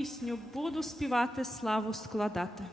Пісню буду співати, славу складати.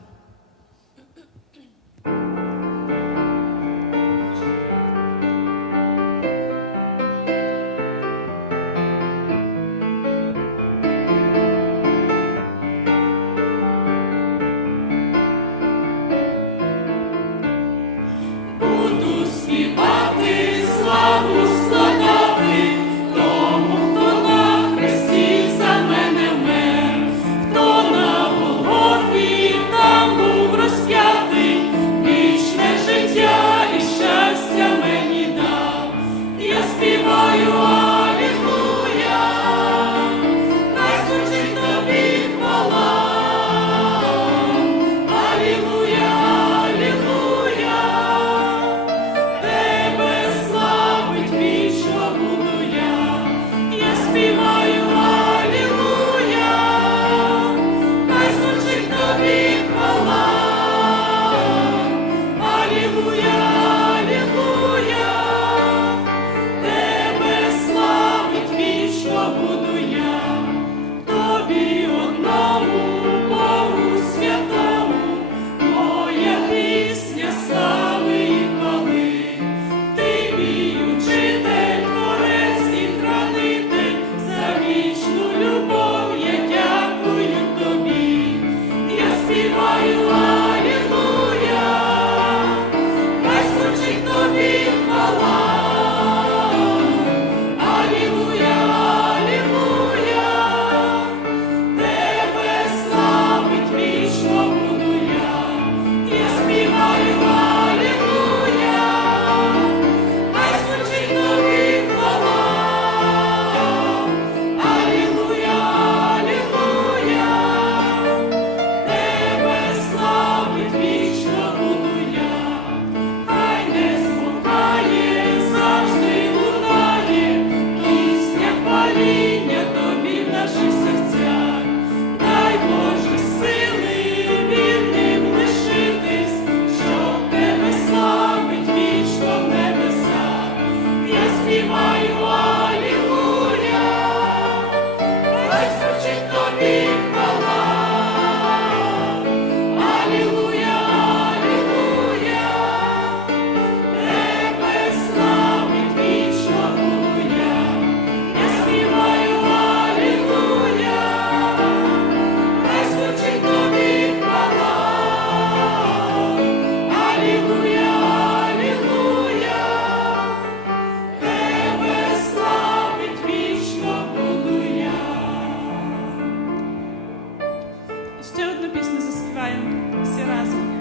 Ще одну пісню заспіваємо всі разом.